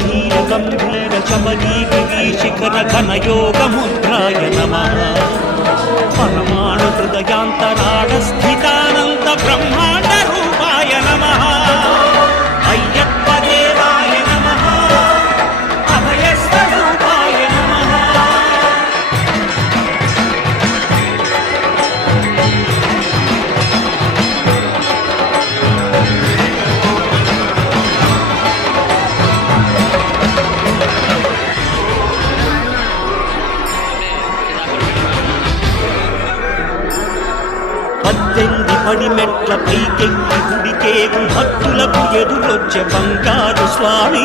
ధీర గంభీర శబరీగిరి శిఖర ఘనయోగ ముద్రాయ నమః పరమాణు హృదయాంతరాళ స్థితానంద బ్రహ్మాండ రూపాయ నమః అయ్యప్ప దేవాయ నమః అభయ స్వరూపాయ నమః. పద్దెనిమిది పడి మెట్ల పైకెక్కి గుడికేగు భక్తులకు ఎదురొచ్చే బంగారు స్వామి